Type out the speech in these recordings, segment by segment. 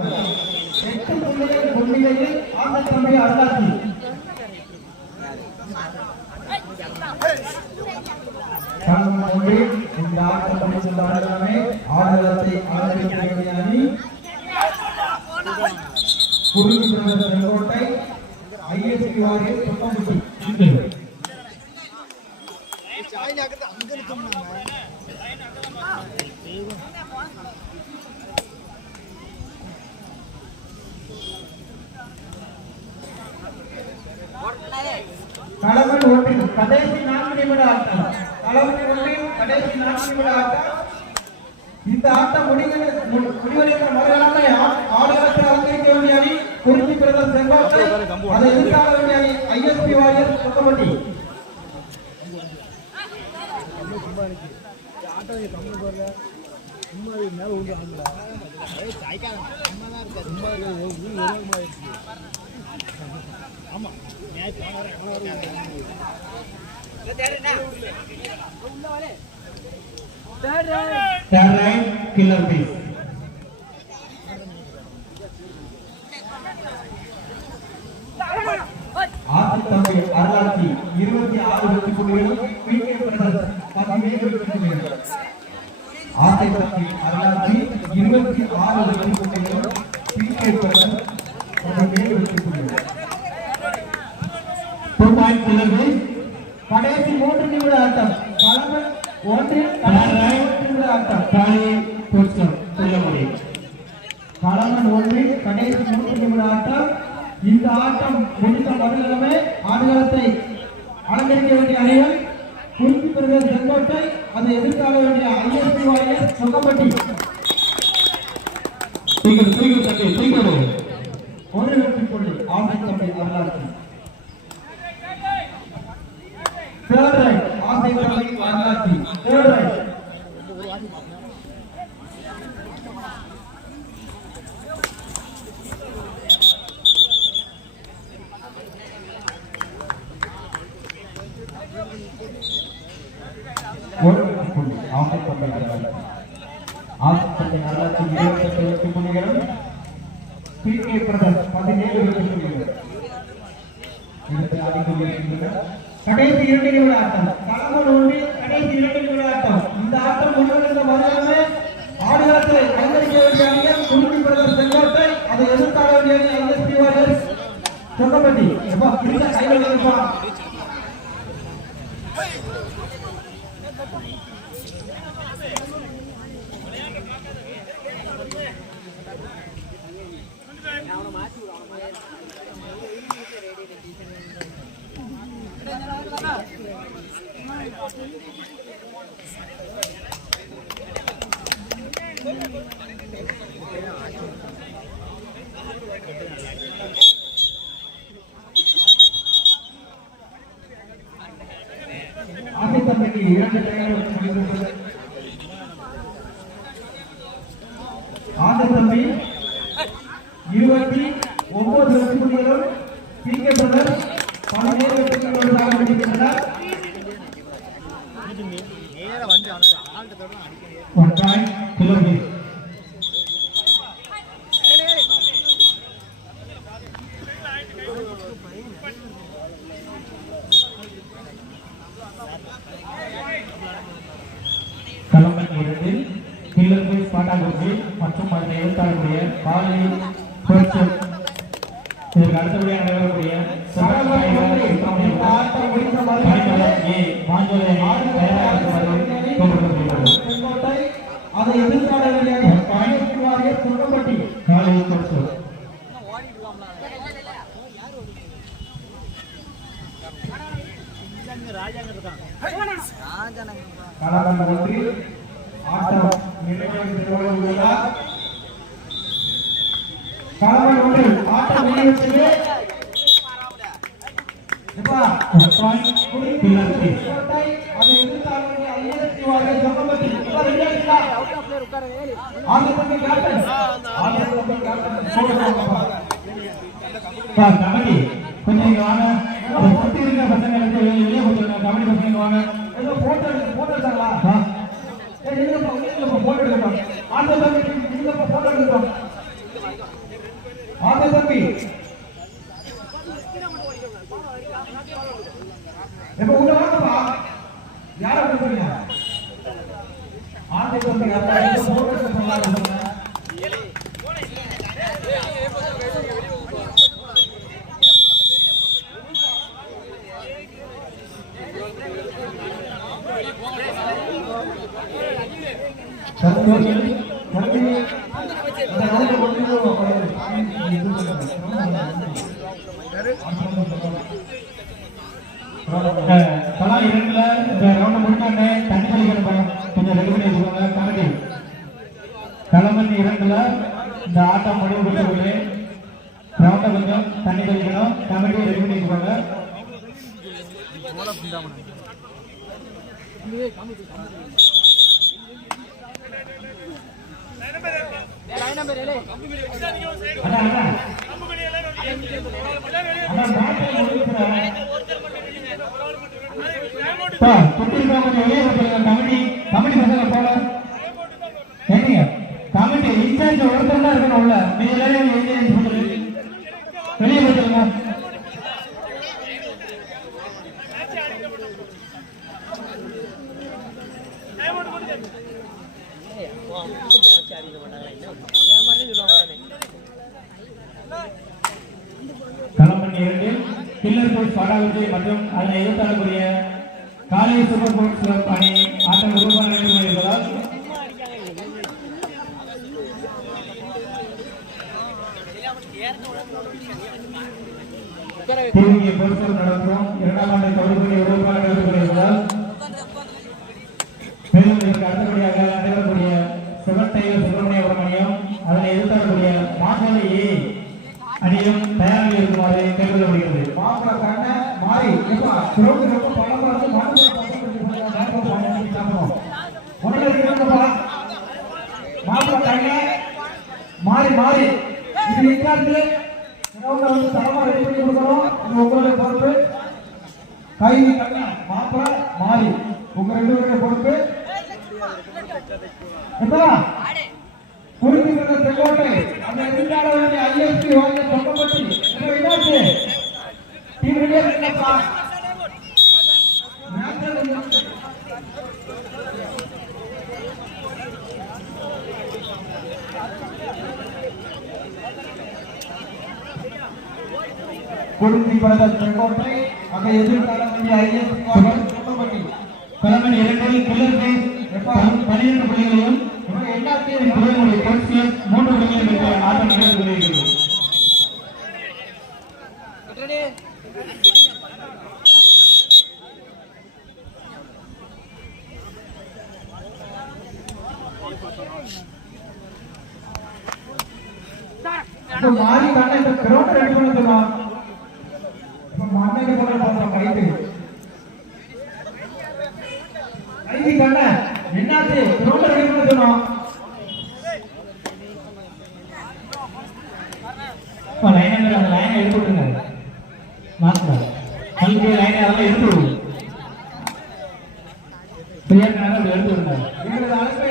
8 புள்ளிகள் முன்னிலையில் ஆட்டத்தம்பி அருளாட்சி இந்த ஆட்டத்தம்பி ஆடுகளத்தை ஆதரிக்க அணி செங்கோட்டை ஐஎஸ்பி வாரியர் தொட்டம்பட்டி களவன் ஒன்றில் கடைசி 4 நிமிட ஆட்டம். களவன் ஒன்றில் கடைசி 4 நிமிட ஆட்டம். இந்த ஆட்டம் முடிவடைந்த மறுநாளே ஆடுகளத்தில் அலங்கரிக்க வேண்டிய அணி குறிச்சி பிரதர் செங்கோட்டை, அதை எதிர்காண வேண்டிய அணி ஐஎஸ்பி வாரியர் தொட்டம்பட்டி. ஆமா கில்லர் பீஸ் ஆதித்தம்பி அருளாட்சி 26 வெற்றி புள்ளிகளும் பிகே பிரதர்ஸ் 17 வெற்றி புள்ளிகள். ஆதித்தம்பி அருளாட்சி 26 வெற்றி புள்ளிகளும் பிகே பிரதர்ஸ் 17 வெற்றி புள்ளிகள். கடைசி 3 நிமிட ஆட்டம். களவன் ஒன்றில் நிமிட ஆட்டம். களவன் ஒன்றில் கடைசி 3 நிமிட ஆட்டம். இந்த ஆட்டம் முடிந்த மறுநிலைமை ஆடுகளத்தை அலங்கரிக்க வேண்டிய அணிகள் குறிச்சி பிரதேச செங்கோட்டை, அதை எதிர்காண வேண்டிய ஐஎஸ்பி வாரியர் சொங்கப்பட்டி. ஒரு வெற்றி புள்ளி ஆதித்தம்பி அருளாட்சி. Third right, ஆதித்தம்பி அருளாட்சி. Third right. ஒரு வெற்றி புள்ளி ஆதித்தம்பி அருளாட்சி. ஆதித்தம்பி அருளாட்சி 28 வெற்றி புள்ளிகளும் பிகே பிரதர்ஸ் 17 வெற்றி புள்ளிகள். கடைசி 2 நிமிட ஆட்டம். களவன் ஒன்றில் கடைசி 2 நிமிட ஆட்டம். இந்த ஆட்டம் முடிவடைந்த மறுநாளே ஆடுகளத்தை அலங்கரிக்க வேண்டிய அணிகள் குறிச்சி பிரதேச செங்கோட்டை, அதை எதிர்காண வேண்டிய அணி ஐஎஸ்பி வாரியர் சொங்கப்பட்டி. கைகள் இருப்பான். ஆதித்தம்பிக்கு 2 டைகள் முடிந்தது. ஆதித்தம்பி 29 வெற்றி புள்ளிகளும் பிகே பிரதர்ஸ் 17 வெற்றி புள்ளிகளுடன் முடிக்கின்றனர். களவன் ஒன்றில் கில்லர் பீஸ் பாட்டாங்குறிச்சி மற்றும் அதனை எதிர்த்தாளக்கூடிய காலை இதற்கு அடுத்தபடியாக நடைபெறக்கூடிய அதை எதிர்காண வேண்டிய சொங்கப்பட்டி காலை களவன் ஒன்றில் ஆட்டம் நிறைவேறுகிறது. களவன் ஒன்றில் ஆட்டம் நிறைவேறுகிறது. அதை எதிர்த்தாள ஐஎஸ்பி வாரியர் சொங்கப்பட்டி. ஆதித்தம்பி கேப்டன் கபடி கொஞ்சம் இங்க வாங்க. சுத்தி இருக்க பசங்களுக்கு வெளியே போட்டுருங்க. கபடி பசங்க வாங்க. ஏதோ போட்டோ எடுத்தாங்களா? போட்டோ எடுக்கணும். ஆதித்தம்பி போட்டோ எடுக்கணும். ஆதே தம்பி எப்ப உள்ள வாங்கப்பா யார கூப்பிடுறீங்க ஆதே தம்பி அப்பா இந்த போட்டோ சொன்னாங்க கலா இரண்டுல இந்த ரவுண்ட் முடிக்காண்டே தண்ணி தெளிக்கணும் கொஞ்சம் ரெடி பண்ணி வச்சுக்கோங்க கமிட்டி களமணி இரண்டுல இந்த ஆட்டம் முடிவு கொடுத்து ரவுண்டை கொஞ்சம் தண்ணி தெளிக்கணும் கமிட்டி ரெடி பண்ணி வச்சுக்கோங்க கமிட்டி இன்சார்ஜ் ஒருத்தர் தான் இருக்கணும் உள்ள வெளியே போட்டுருங்க களமணி இரண்டில் கில்லர் கோச் பாடாவட்டி மற்றும் அதனை எதிர்த்தாடக்கூடிய காலை சூப்பர் கோச் கிளப் அணி ஆட்டம் விருப்பமாக இருப்பதால் திருவிய போர்ச்சல் நடக்கும் இரண்டாம் ஆண்டு தொடர்புடைய விருப்பமாக இருப்பதால் மேலும் இதற்கு அடுத்தபடியாக நடைபெறக்கூடிய செவன் டைகர் சுப்பிரமணியம் அணியும் அதனை எதிர்த்தாடக்கூடிய மாசாலை அணியும் தயாராக இருக்குமாறு கேட்டுக்கொள்ளப்படுகிறது. மாப்பிள கண்ண மாறி மாப்பிள கண்ண மாறி மாறி இது இன்சார்ஜ் தரமா ரெடி பண்ணி கொடுக்கணும். உங்களுடைய பொறுப்பு. கைதி கண்ண மாப்பிள மாறி உங்க ரெண்டு பேருடைய பொறுப்பு. குறிப்பிட்ட செங்கோட்டை அந்த எதிர்கால ஐஎஸ்பி வாங்க சொல்லப்பட்டு என்னாச்சு டீம் ரெடியா இருக்கா குறிப்பிட்ட செங்கோட்டை அந்த எதிர்கால ஐஎஸ்பி வாங்க சொல்லப்பட்டு களமணி இரண்டில் கில்லர் பேஸ் 12 புள்ளிகளையும் எல்லாத்தையும் 3 புள்ளிகளையும் ஆட்டம் நடக்கிறது. மாறி தானே இந்த கிரவுண்ட் ரெடி பண்ணதுமா இப்ப மண்ணை போட போறோம் கைது கைதி தானே என்னாச்சு கிரவுண்ட் ரெடி பண்ணதுமா லைன் அந்த லைன் எடுத்து விட்டுங்க மாஸ்டர் கல்வி லைன் அதெல்லாம் எடுத்து விடுங்க பிரியாணி எடுத்து விடுங்க எங்களது அழைப்பை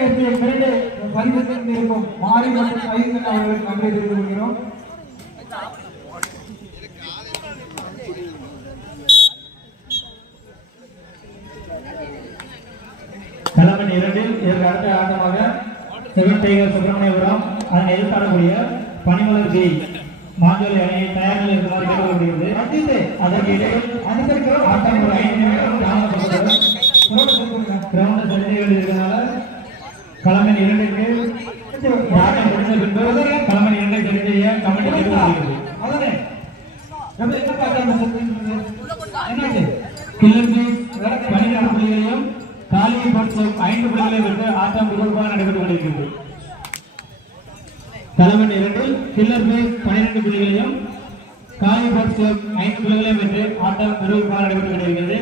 பரிசத்தில் இருக்கும் மாறி மற்றும் ஐந்து அவர்களுக்கு நன்றி தெரிவித்துக் கொள்கிறோம். களமணி இரண்டில் இதற்கு அடுத்த ஆட்டமாக செவன் டைகர் சுப்பிரமணியபுரம் அதனை எதிர்பார்க்கக்கூடிய பனிமலர் ஜி மாஞ்சோலி அணியை தயார் நிலையில் இருக்குமாறு கேட்டுக்கொள்கிறது. அதற்கு இடையில் ஆட்டம் ஒரு 5 நிமிடம் கிரவுண்ட் செலுத்த வேண்டியிருக்கிறதுனால களமணி இரண்டுக்கு ஆட்டம் முடிந்த பின்பு களமணி இரண்டை சரி செய்ய கமிட்டி கேட்டுக்கொள்கிறது. கில்லர் பீஸ் 12 புள்ளிகளையும் காலியை பொறுத்து 5 புள்ளிகளை பெற்று ஆட்டம் விறுவிறுப்பாக நடைபெற்றுக் கொண்டிருக்கிறது. களமணி இரண்டில் கில்லர் பீஸ் 12 புள்ளிகளையும் காலியை பொறுத்து 5 புள்ளிகளையும் பெற்று ஆட்டம் விறுவிறுப்பாக நடைபெற்றுக் கொண்டிருக்கிறது.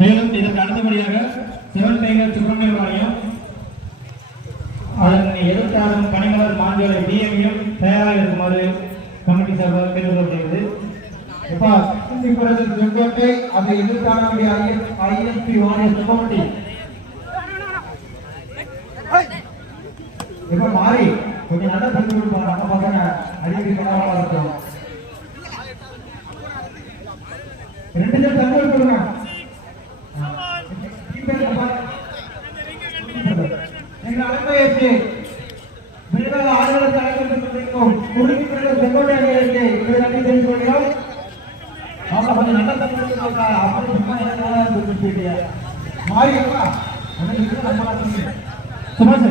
மேலும் இதற்கு அடுத்தபடியாக செவன் டைகர் சுப்பிரமணியம் அதனை எதிர்த்தாடும் பனிமலர் மாஞ்சோலை டிஎம்யும் தயாராக இருக்குமாறு கமிட்டி சார்பாக கேட்டுக்கொள்ளப்படுகிறது. செங்கோட்டை அதை எதிர்த்தாடக்கூடிய ஐஎஸ்பி வாரிய கமிட்டி இப்ப மாறி கொஞ்சம் நல்லா தந்து கொடுப்பாங்க. நம்ம பசங்க கொண்டிருக்கும் குறுக்கிட்டு செங்கோட்டை அணியிற்கு இதை நன்றி தெரிந்து கொள்கிறோம். அவங்க கொஞ்சம் நல்லா தப்பு அப்படி சும்மா என்ன மாறியப்பா சுபாஷ்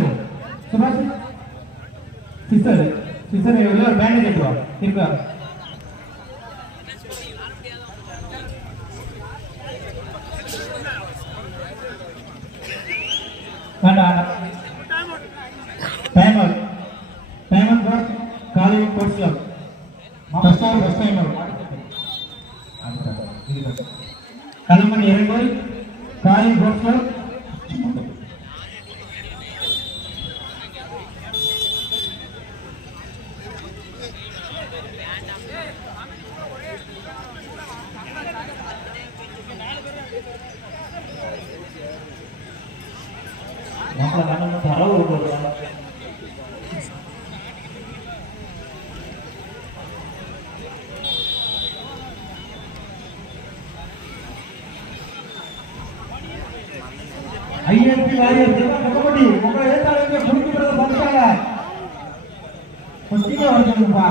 சுபாஷ் சிஸ்டர் சிஸ்டர் ஒரு பேண்ட் கேட்டுவா இருக்கா வேண்டாம் timer timer for college sports club first timer களமணி 2 college sports club INB warrior kabaddi உங்களை ஏற்றாளருக்கு புரிஞ்சுக்கிறது பண்றாங்க கொஞ்சம் வரணும்பா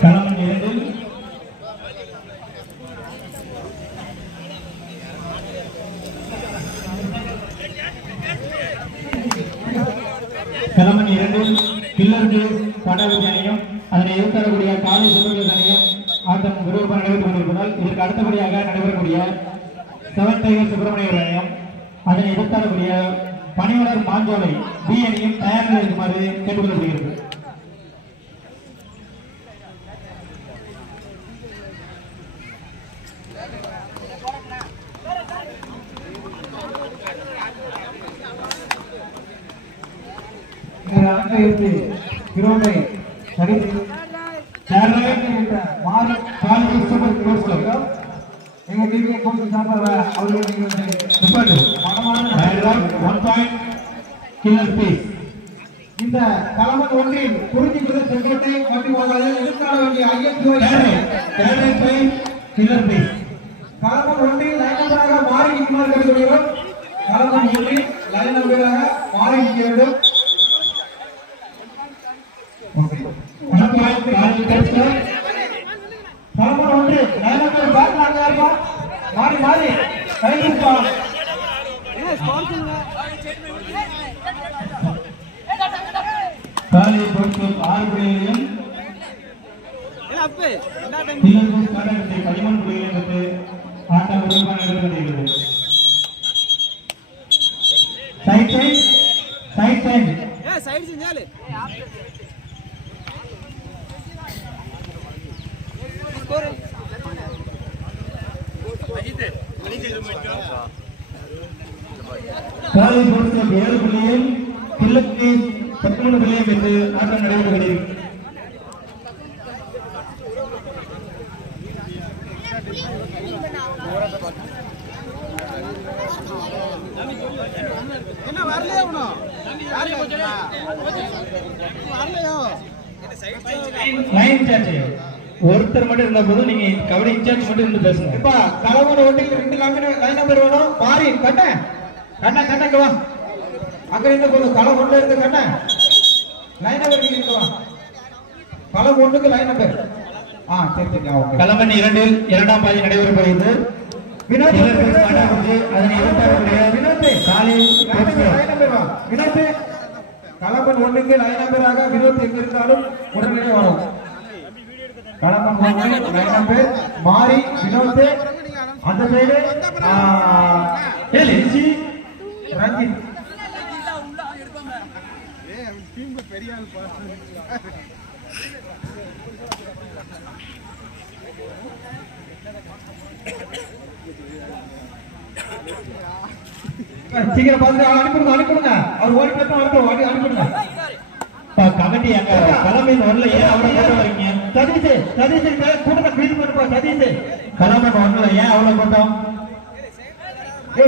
களம் 2 களம் 2 பில்லருக்கு படகு அணியும் அதனை எதிர்த்தரக்கூடிய காலை சுவர்கள் அணியும் ஆட்டம் விறுவிறுப்பாக நடைபெற்றுக் கொண்டிருப்பதால் இதற்கு அடுத்தபடியாக நடைபெறக்கூடிய 7 டைகர் சுப்பிரமணியர் அணியும் அதனை எதிர்த்தரக்கூடிய பணியாளர் மாஞ்சோலை பி அணியும் தயாரில் இருக்குமாறு கேட்டுக்கொள்ளப்படுகிறது. இந்த களமன் ஒன்றில் குறிஞ்சிக்குது செங்கோட்டை மற்றும் எதிர்கால வேண்டிய களமன் ஒன்றில் லைன் நம்பராக மாறி நிற்குமாறு கேட்டுக்கொள்கிறோம். களமன் ஒன்றில் லைன் நம்பராக மாறி நிற்க வேண்டும். களமன் ஒன்று லைன் நம்பர் பேட்லாங்க மாறி மாறி கைவிடுப்பான் காலை பொறுத்து 6 புள்ளிகளையும் 13 புள்ளிகளையும் பெற்று ஆட்டம் விரும்பாக நடைபெறுகிறது. காலை பொறுத்து 7 புள்ளியும் கிழக்கு 13 புள்ளியும் பெற்று ஆட்டம் நடைபெறுகிறது. ஒருத்தர் மட்டும் இருந்த போதும் நீங்க கபடி இன்சார்ஜ் மட்டும் இருந்து பேசுங்க. இப்ப களமன் ஒன்றுக்கு 2 லைன் நம்பர் வேணும். மாறி கண்ண கண்ண கண்ணங்க வா அங்க இருந்த போதும் களம் ஒன்று இருந்து கண்ண லைன் நம்பர் நீங்க இருக்கலாம். களம் ஒன்றுக்கு லைன் நம்பர் சரி சரி ஓகே. களமன் 2 இரண்டாம் பாதி நடைபெற போகிறது. வினோத் அதனை வினோத் காலை லைன் நம்பர் வா வினோத் களமன் ஒன்றுக்கு லைன் நம்பராக வினோத் எங்க இருந்தாலும் உடனே வரும். களமன் ஒன்று லைன் நம்பர் மாறி வினோத் அந்த சைடு ரஞ்சித் சீக்கிரம் பார்த்து அனுப்பிடுங்க அவர் ஓடி பேச அனுப்பிடுங்க. கமிட்டி அங்க கலமையின் வரல ஏன் அவ்வளவு கூட்டம் வரீங்க? சதீஷ் கூட்டத்தை ஃபீல் பண்ணுப்பா. சதீஷ் கலமன் வரல ஏன் அவ்வளவு கூட்டம்?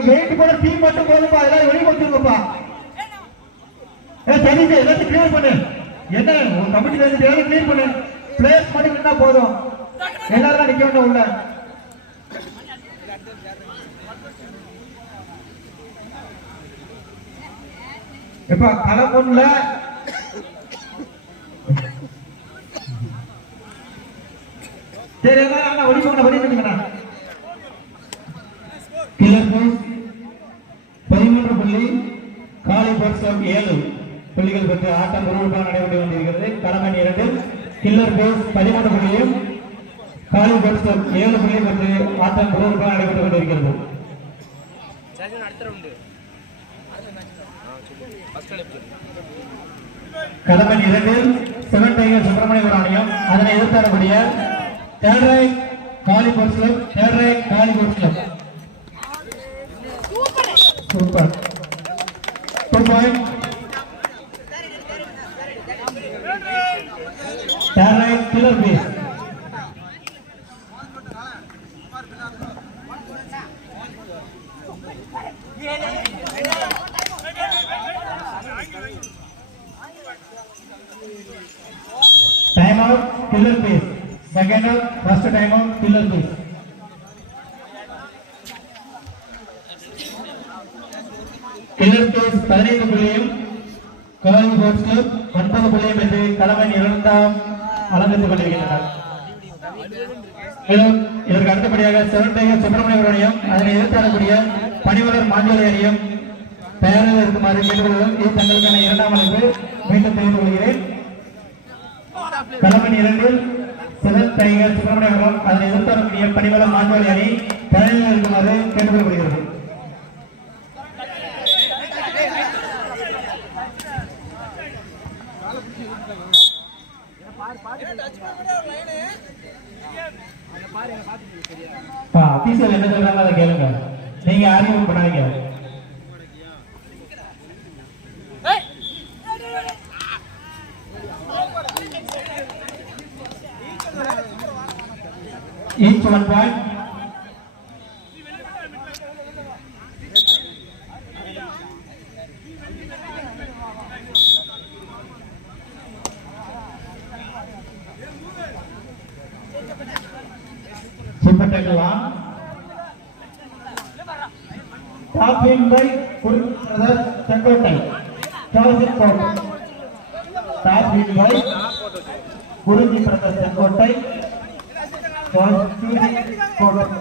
வெயிட் போட டீம் மட்டும் போதுப்பா. எல்லாரும் வெளியே கொடுத்துருங்கப்பா. சதீஷ் எல்லாத்தையும் கிளியர் பண்ணு. என்ன கமிட்டி எல்லாரும் கிளியர் பண்ணு. பிளேஸ் மட்டும் இருந்தா போதும். எல்லாரும் தான் நிக்க வேண்டாம் உள்ள. இப்ப களப்பொண்ணுல சரி அண்ணா ஒடிக்கோங்கண்ணா கில்லர் போஸ் 13 புள்ளி காலை பர்சம் 7 புள்ளிகள் பெற்று ஆட்டம் விறுவிறுப்பாக நடைபெற்று கொண்டிருக்கிறது. களமணி 2 கில்லர் போஸ் 13 புள்ளியும் காலை பர்சம் 7 புள்ளியும் பெற்று ஆட்டம் விறுவிறுப்பாக நடைபெற்றுக் கொண்டிருக்கிறது. களமணி 2 செவன் டைகர் சுப்பிரமணிய ஆணையம் அதனை எதிர்த்தாடக்கூடிய தேர்ட் காலி போர்ட்ஸ் கிளப் தேர்ட் காலி sports club super 2 point third killer பீஸ் time out killer piece second out first time out killer piece killer piece 15 புள்ளியும் காலி போர்ட்ஸ் கிளப் 9 புள்ளியும் பெற்று களமணி 2ஆம் அலங்கரித்துக் கொண்டிருக்கின்றனர். மேலும் இதற்கு அடுத்தபடியாக செவன் டைகர் சுப்பிரமணிய அணியும் அதனை எதிர்த்தாடக்கூடிய பணிவலர் மாஞ்சோலை அணியும் தயாராக இருக்குமாறு கேட்டுக்கொள்கிறோம். இது தங்களுக்கான 2ஆம் அழைப்பு மீண்டும் தெரிந்து கொள்கிறேன். களமணி 2 செவன் டைகர் சுப்பிரமணியம் அதனை எதிர்த்தாடக்கூடிய பணிவலர் மாஞ்சோலை அணி தயாராக இருக்குமாறு கேட்டுக்கொள்ளப்படுகிறது. ஆபீசர் என்ன சொல்றாங்க அதை கேளுங்க, நீங்க ஆர்கியூ பண்ணாதீங்க. each 1 point super tackle on top win by brother Changotai toss it out top win by Guruji brother Changotai toss to out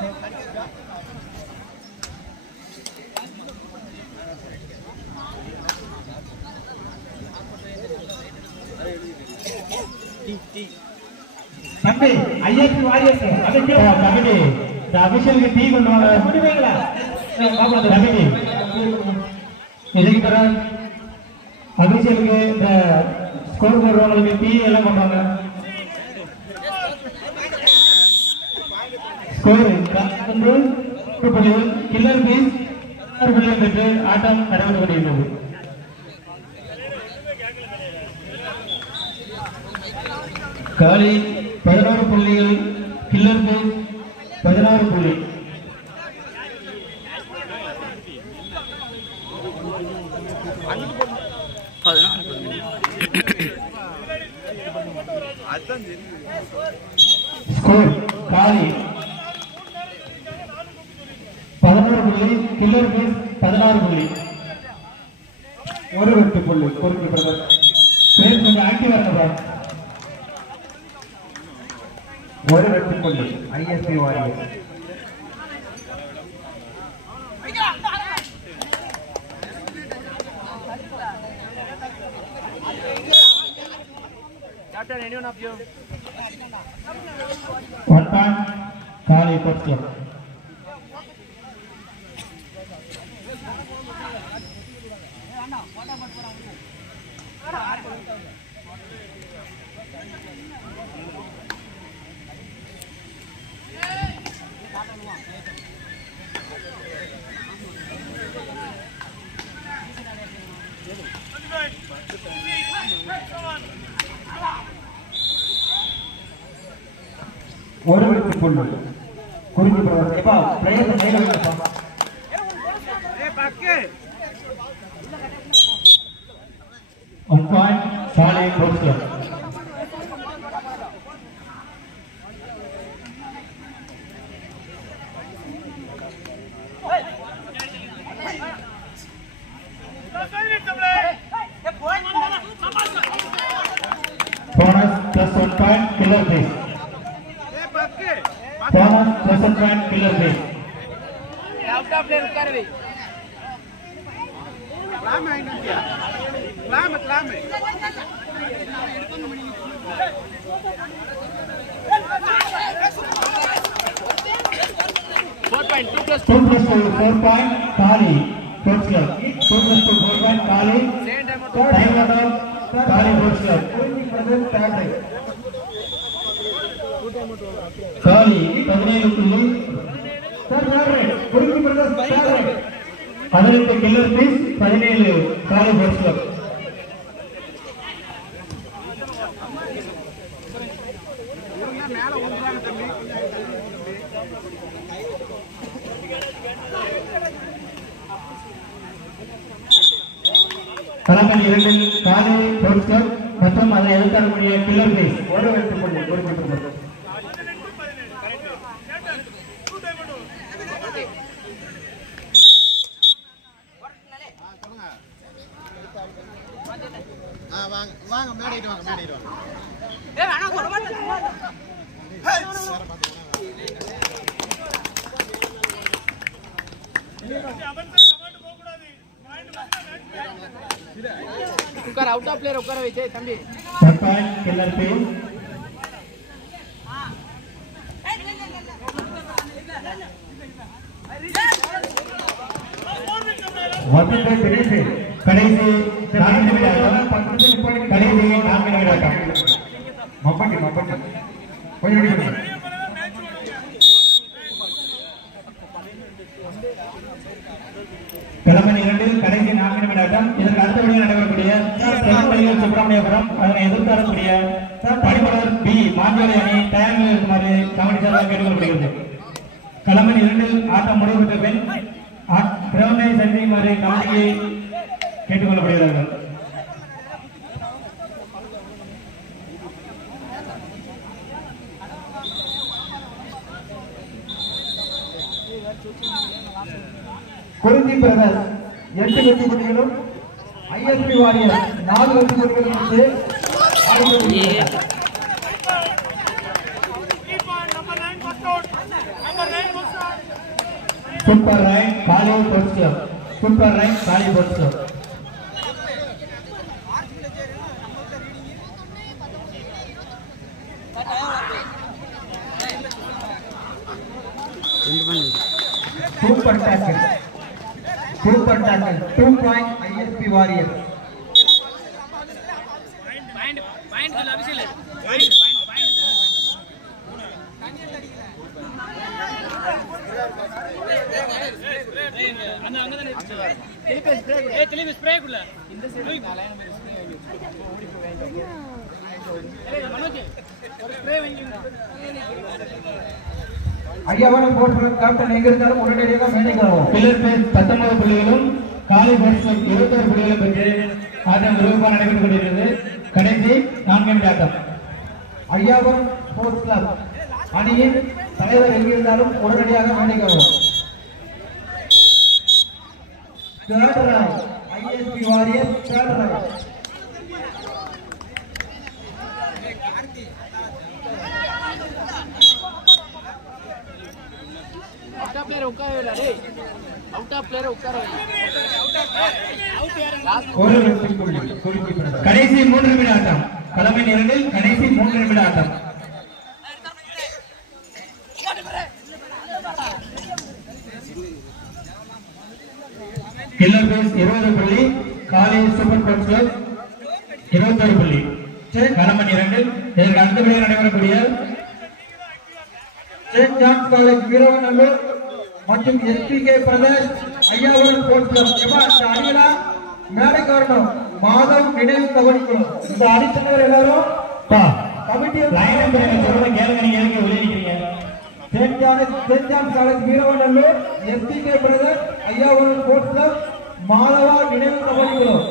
தம்பி ஐஎஸ்பி வாரியர்ஸ் அதுக்கு கமிட்டி இந்த அபிஷியலுக்கு டீ கொண்டு வாங்க முடிவீங்களா பாப்பா கமிட்டி இதுக்கு பிறகு அபிஷியலுக்கு இந்த ஸ்கோர் போடுறவங்களுக்கு டீ எல்லாம் கொண்டு வாங்க. ஸ்கோர் வந்து புள்ளிகள் கில்லர் பீஸ் 6 புள்ளிகள் பெற்று ஆட்டம் நடைபெற்று கொண்டிருக்கிறது. காலி 11 புள்ளிகள் கில்லர் பீஸ் 16 புள்ளி. ஸ்கோர் காலி 11 புள்ளி கில்லர் பீஸ் 16 புள்ளி. ஒரு வெட்டு புள்ளி குறிப்பிட்டது. பேர் கொஞ்சம் ஆக்டிவா இருக்கா? ஒரு வெட்டு புள்ளி ISP warrior. Captain, anyone of you? 1 point. Kali Sports Club. ஒரு வெட்டு புள்ளி குறிப்பிட்டது. எப்பா பிளேயர் மேல வைப்பா. ஒன் பாயிண்ட் சாலை poster. Bonus plus 1 point, killer base. Bonus plus 1 point, killer base. Out of player करवे. लाम है ना क्या? लाम. 4.2 plus 2 plus 2, 4 point, Kali. First club. 2 plus 2, 4 point, Kali. Time out of Kali first club. Kali, 17 புள்ளி. 18 killer fish, 17 Kali first club. களங்கள் 2 காலை force club மற்றும் அதை எதிர்த்தாரக்கூடிய கில்லர் பேஸ் ஒரு வெற்றி புள்ளி ஒரு மீட்டர் மட்டும். வாங்க மேடையிட்டு வாங்க. उकर आउट ऑफ प्लेयर उकर होइछे तंबी सरपांच किलर पे वकिल தெரியுது கடைசி 4 நிமிடம் 10 நிமிடம் கடைசி 4 நிமிடம் மப்பட்டி போய் ஓடி கிழமை 2 கடைசி 4 நிமிடம் இதற்கு அடுத்தபடியாக நடைபெறக்கூடிய சுப்பிரமணியபுரம் அதனை எதிர்த்தாரக்கூடிய பணிப்பாளர் பி மாஞ்சோலை அணி தயாரில் இருக்குமாறு கவனிச்சாக கேட்டுக்கொள்ளப்படுகிறது. கிழமை 2 ஆட்டம் முடிவுற்ற பின் கிரவுண்டை சந்திக்குமாறு கமிட்டியை கேட்டுக்கொள்ளப்படுகிறார்கள். குறிஞ்சி பிரதர்ஸ் 8 வெற்றி புள்ளிகளும் ஐஎஸ்பி வாரியர் 4 வெற்றி புள்ளிகளும் பெற்று சூப்பர் ரைட் காலி ஸ்போர்ட்ஸ் கிளப் சூப்பர் ரைட் காலி sports club super tackle 2 point ISP warrior point கல அபிஷேக் அந்த அங்க தான திருப்பி ஸ்ப்ரே குள்ள இந்த சைடு நாளைய நம்ம ஸ்ப்ரே வாங்கி ஓடி போய் வாங்கி மனோஜ் ஒரு ஸ்ப்ரே வாங்கி ஐயாவனம் போட்டு கேப்டன் எங்க இருந்தாலும் உடனடியாக மேடைக்கு வருவோம். கில்லர் பேஸ் 19 புள்ளிகளும் காலி பேஸ் 21 புள்ளிகளும் பெற்று ஆட்டம் விறுவிறுப்பாக நடைபெற்றுக் கொண்டிருக்கிறது. கடைசி 4 நிமிட ஆட்டம். ஐயாவரம் ஸ்போர்ட்ஸ் கிளப் அணியின் தலைவர் எங்கிருந்தாலும் உடனடியாக மேடைக்கு வருவோம். ஐஎஸ்பி வாரியர் கடைசி 3 நிமிட ஆட்டம். களமை 2 கடைசி 3 நிமிட ஆட்டம். கில்லர் பேஸ் 20 புள்ளி காலி சூப்பர் ஸ்போர்ட்ஸ் கிளப் 21 புள்ளி. களமணி 2 இதற்கு அடுத்தபடியாக நடைபெறக்கூடிய செயின்ட் ஜான்ஸ் காலேஜ் வீரவநல்லூர் மற்றும் எஸ்பிகே பிரதேஷ் ஐயாவரம் ஸ்போர்ட்ஸ் கிளப் இந்த அணிகளா மேடைக்கு வரணும். மாதம் நினைவு கவனிக்கணும். இந்த அடித்தனர் எல்லாரும் கமிட்டியை saint John's college Veeravanallur SPK பிரதேஷ் ஐயாவரம் ஸ்போர்ட்ஸ் கிளப் மாதவா நினைவு கவனிக்கணும்.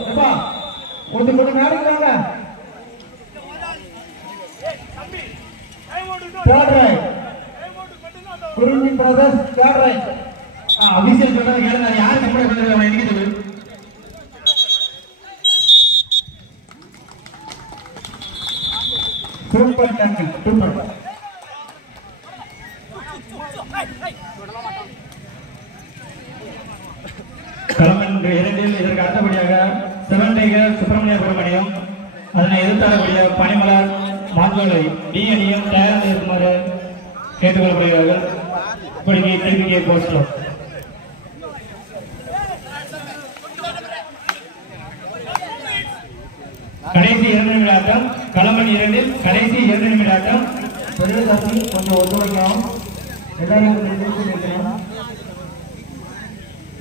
கொஞ்சம் மேடைக்கு வாங்க. குறிஞ்சி பிரதர்ஸ் தேர்ட் ரைட் அபிஷேக் சொல்றது கேளுங்க. யாரு கம்பெனி சொல்றது அவன் எனக்கு சொல்லு. Super tackle super. களம் 2 இதற்கு அடுத்தபடியாக செவன் டைகர் சுப்பிரமணியபுரம் அணியும் அதனை எதிர்த்தாடக்கூடிய பனிமலர் மாஞ்சோலை டி அணியும் தயாராக இருக்குமாறு கேட்டுக்கொள்ளப்படுகிறார்கள். இப்படிக்கு திருப்பி போஸ்டர் கடைசி 2 நிமிட ஆட்டம். களமணி 2 கடைசி 2 நிமிட ஆட்டம். பெரியதாசி கொஞ்சம் ஒத்துழைக்கணும், எல்லாரும் இருக்கணும்.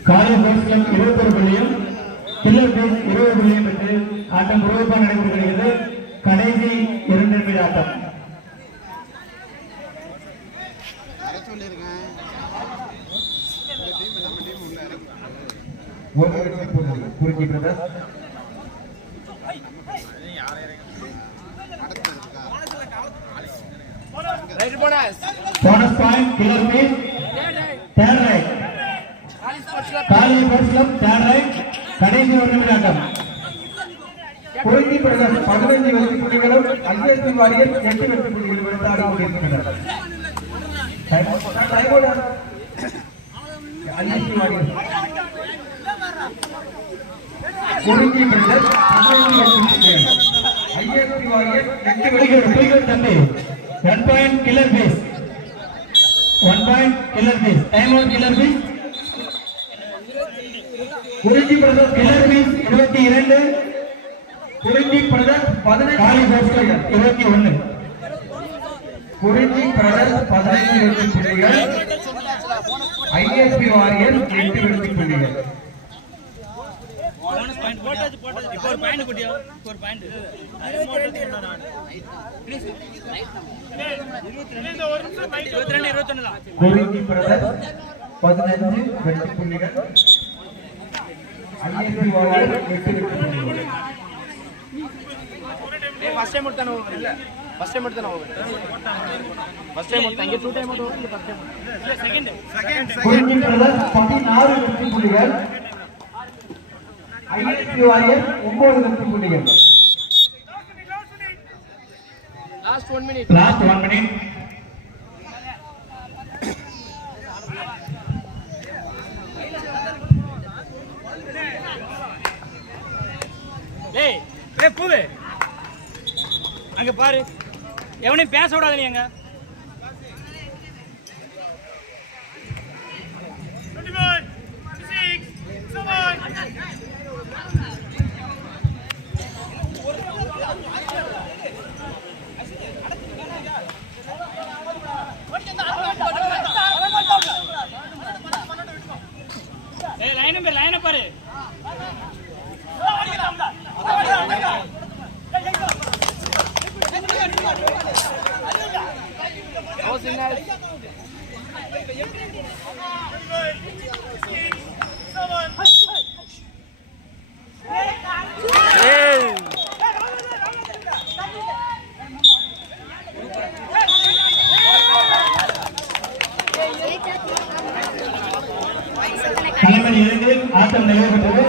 காலை போஸ்ட் கிளப் 21 புள்ளியும் கில்லர் பேஸ் 20 புள்ளியும் பெற்று ஆட்டம் விறுவிறுப்பாக நடைபெறுகிறது. கடைசி 2 நிமிட ஆட்டம். வர சொல்லியிருக்கேன். இந்த டீம் நம்ம டீம் உள்ள இறங்கி ஒரு விக்கெட் போகுது Kurinji brothers. Raid bonus bonus point killer பேஸ் தேர்ட் ரைட். காலை போஸ்ட் கிளப் தேர்ட் ரைட். கடைசி 1 நிமிட ஆட்டம். குறிஞ்சி பிரதர்ஸ் 15 வெற்றி புள்ளிகளும் ஐஎஸ்பி வாரியர் 8 வெற்றி புள்ளிகளும் எடுத்தாடி கொண்டிருக்கின்றனர். ஐஎஸ்பி வாரியர் குறிஞ்சி பிரதர்ஸ் 15 வெற்றி புள்ளிகள், ஐஎஸ்பி வாரியர் 8 வெற்றி புள்ளிகள். தம்பி 1 பாயிண்ட் கில்லர் பேஸ் 1 பாயிண்ட் கில்லர் பேஸ். டைம் அவுட் கில்லர் பேஸ். குறிஞ்சி பிரதர்ஸ் கில்லர் பேஸ் 22 குறிஞ்சி பிரதர்ஸ் 15 காலை போஸ்ட் கிளப் 21. குறிஞ்சி பிரதர்ஸ் 15 வெற்றி புள்ளிகள், ஐஎஸ்பி வாரியர் 8 வெற்றி புள்ளிகள். போனஸ் பாயிண்ட் போட்டாச்சு இப்போ ஒரு பாயிண்ட் குட்டியா ஒரு பாயிண்ட் 22 தான். குறிஞ்சி பிரதர்ஸ் 15 வெற்றி புள்ளிகள், ஐஎஸ்பி வாரியர் 8 வெற்றி புள்ளிகள். ஃபர்ஸ்ட் டைம் எடுத்தானே இல்ல ஃபர்ஸ்ட் டைம் எடுத்தானே ஃபர்ஸ்ட் டைம் எடுத்தா இங்க 2 டைம் எடுத்தா இல்ல ஃபர்ஸ்ட் டைம் இல்ல செகண்ட் குறிஞ்சி பிரதர்ஸ் 16 வெற்றி புள்ளிகள், ஐஎஸ்பி வாரியர் 9 வெற்றி புள்ளிகள். Last 1 minute last 1 minute. டேய் பூவே அங்க பாரு எவனையும் பேச விடாத நீ அங்க